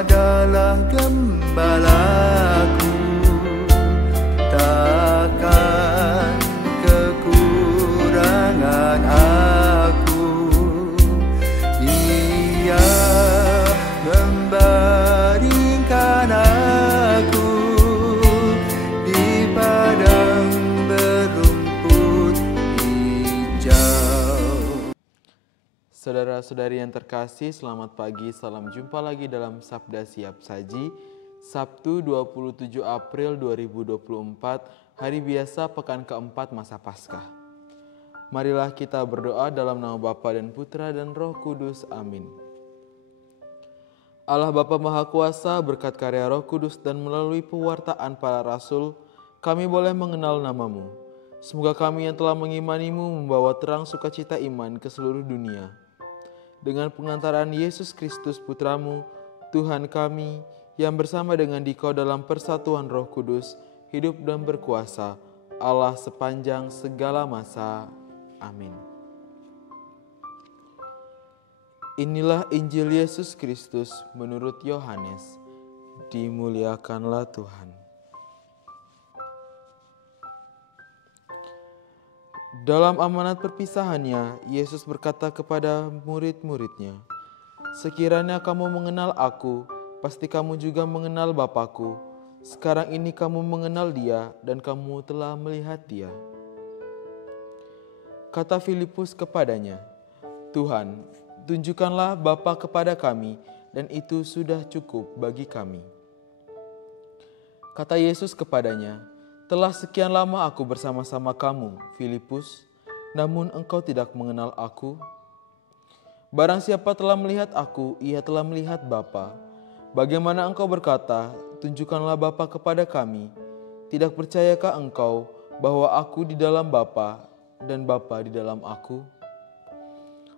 adalah gembalaku, takkan kekurangan aku. Ia membaringkan aku di padang berumput hijau. Saudara-saudari yang terkasih, selamat pagi, salam jumpa lagi dalam Sabda Siap Saji, Sabtu 27 April 2024, hari biasa pekan keempat masa Paskah. Marilah kita berdoa dalam nama Bapa dan Putra dan Roh Kudus. Amin. Allah Bapa Maha Kuasa, berkat karya Roh Kudus dan melalui pewartaan para rasul, kami boleh mengenal nama-Mu. Semoga kami yang telah mengimani-Mu membawa terang sukacita iman ke seluruh dunia. Dengan pengantaran Yesus Kristus Putra-Mu, Tuhan kami, yang bersama dengan Dikau dalam persatuan Roh Kudus, hidup dan berkuasa, Allah sepanjang segala masa. Amin. Inilah Injil Yesus Kristus menurut Yohanes. Dimuliakanlah Tuhan. Dalam amanat perpisahannya, Yesus berkata kepada murid-muridnya, "Sekiranya kamu mengenal aku, pasti kamu juga mengenal Bapa-Ku. Sekarang ini kamu mengenal Dia dan kamu telah melihat Dia." Kata Filipus kepadanya, "Tuhan, tunjukkanlah Bapa kepada kami, dan itu sudah cukup bagi kami." Kata Yesus kepadanya, "Telah sekian lama aku bersama-sama kamu, Filipus, namun engkau tidak mengenal aku? Barang siapa telah melihat aku, ia telah melihat Bapa. Bagaimana engkau berkata, 'Tunjukkanlah Bapa kepada kami'? Tidak percayakah engkau bahwa aku di dalam Bapa dan Bapa di dalam aku?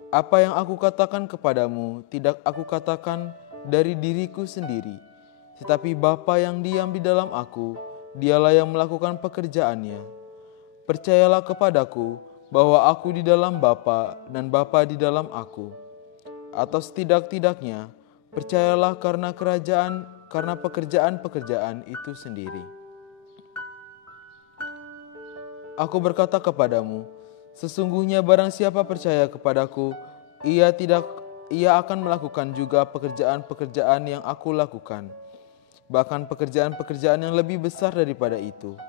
Apa yang aku katakan kepadamu, tidak aku katakan dari diriku sendiri, tetapi Bapa yang diam di dalam aku, Dialah yang melakukan pekerjaannya. Percayalah kepadaku bahwa aku di dalam Bapa dan Bapa di dalam aku. Atau setidak-tidaknya, percayalah karena pekerjaan-pekerjaan itu sendiri. Aku berkata kepadamu, sesungguhnya barang siapa percaya kepadaku, ia akan melakukan juga pekerjaan-pekerjaan yang aku lakukan. Bahkan pekerjaan-pekerjaan yang lebih besar daripada itu.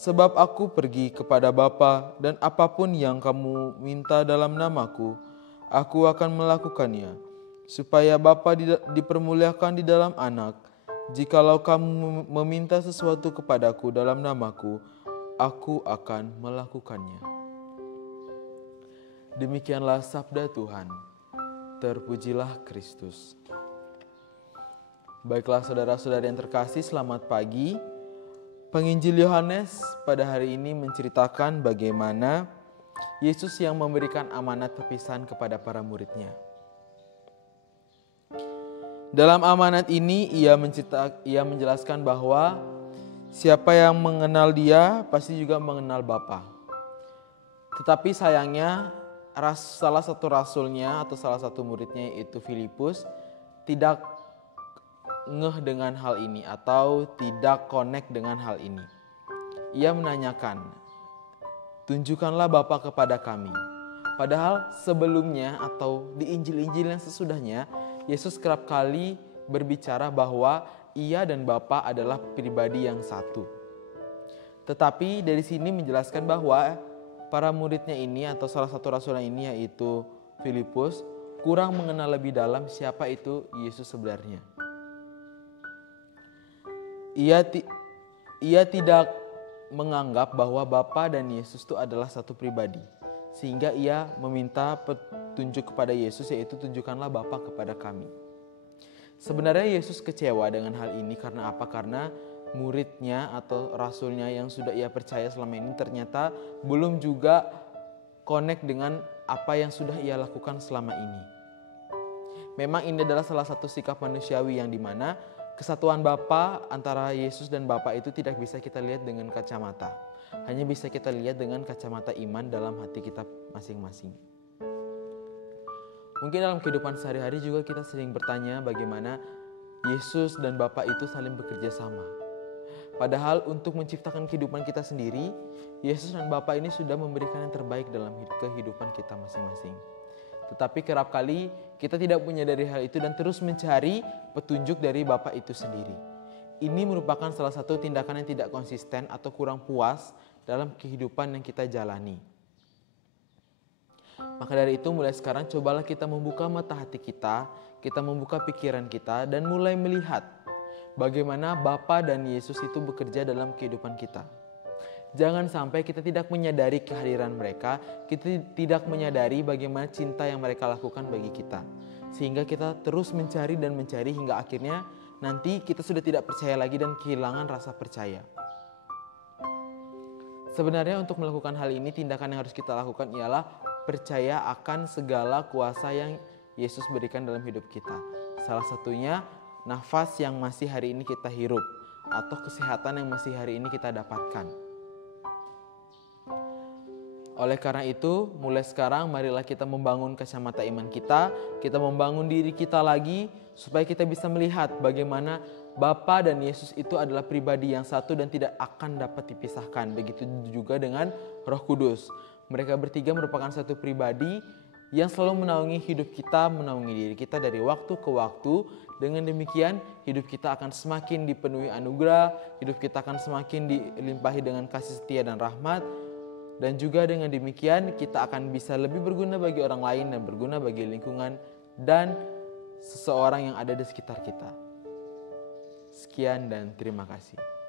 Sebab aku pergi kepada Bapa, dan apapun yang kamu minta dalam namaku, aku akan melakukannya, supaya Bapa dipermuliakan di dalam Anak. Jikalau kamu meminta sesuatu kepadaku dalam namaku, aku akan melakukannya." Demikianlah sabda Tuhan. Terpujilah Kristus. Baiklah saudara-saudari yang terkasih, selamat pagi. Penginjil Yohanes pada hari ini menceritakan bagaimana Yesus yang memberikan amanat perpisahan kepada para muridnya. Dalam amanat ini ia menjelaskan bahwa siapa yang mengenal Dia pasti juga mengenal Bapa. Tetapi sayangnya salah satu rasulnya atau salah satu muridnya yaitu Filipus tidak ngeh dengan hal ini atau tidak connect dengan hal ini. Ia menanyakan, "Tunjukkanlah Bapa kepada kami." Padahal sebelumnya atau di Injil-Injil yang sesudahnya, Yesus kerap kali berbicara bahwa Ia dan Bapa adalah pribadi yang satu. Tetapi dari sini menjelaskan bahwa para muridnya ini atau salah satu rasulnya ini yaitu Filipus kurang mengenal lebih dalam siapa itu Yesus sebenarnya. Ia tidak menganggap bahwa Bapa dan Yesus itu adalah satu pribadi. Sehingga ia meminta petunjuk kepada Yesus, yaitu tunjukkanlah Bapa kepada kami. Sebenarnya Yesus kecewa dengan hal ini karena apa? Karena muridnya atau rasulnya yang sudah ia percaya selama ini ternyata belum juga connect dengan apa yang sudah ia lakukan selama ini. Memang ini adalah salah satu sikap manusiawi yang dimana kesatuan Bapa antara Yesus dan Bapa itu tidak bisa kita lihat dengan kacamata. Hanya bisa kita lihat dengan kacamata iman dalam hati kita masing-masing. Mungkin dalam kehidupan sehari-hari juga kita sering bertanya bagaimana Yesus dan Bapa itu saling bekerja sama. Padahal untuk menciptakan kehidupan kita sendiri, Yesus dan Bapa ini sudah memberikan yang terbaik dalam kehidupan kita masing-masing. Tetapi kerap kali kita tidak menyadari hal itu dan terus mencari petunjuk dari Bapa itu sendiri. Ini merupakan salah satu tindakan yang tidak konsisten atau kurang puas dalam kehidupan yang kita jalani. Maka dari itu mulai sekarang cobalah kita membuka mata hati kita membuka pikiran kita dan mulai melihat bagaimana Bapa dan Yesus itu bekerja dalam kehidupan kita. Jangan sampai kita tidak menyadari kehadiran mereka, kita tidak menyadari bagaimana cinta yang mereka lakukan bagi kita. Sehingga kita terus mencari dan mencari hingga akhirnya nanti kita sudah tidak percaya lagi dan kehilangan rasa percaya. Sebenarnya untuk melakukan hal ini, tindakan yang harus kita lakukan ialah percaya akan segala kuasa yang Yesus berikan dalam hidup kita. Salah satunya nafas yang masih hari ini kita hirup atau kesehatan yang masih hari ini kita dapatkan. Oleh karena itu, mulai sekarang marilah kita membangun kacamata iman kita membangun diri kita lagi supaya kita bisa melihat bagaimana Bapa dan Yesus itu adalah pribadi yang satu dan tidak akan dapat dipisahkan. Begitu juga dengan Roh Kudus. Mereka bertiga merupakan satu pribadi yang selalu menaungi hidup kita, menaungi diri kita dari waktu ke waktu. Dengan demikian, hidup kita akan semakin dipenuhi anugerah, hidup kita akan semakin dilimpahi dengan kasih setia dan rahmat. Dan juga dengan demikian kita akan bisa lebih berguna bagi orang lain dan berguna bagi lingkungan dan seseorang yang ada di sekitar kita. Sekian dan terima kasih.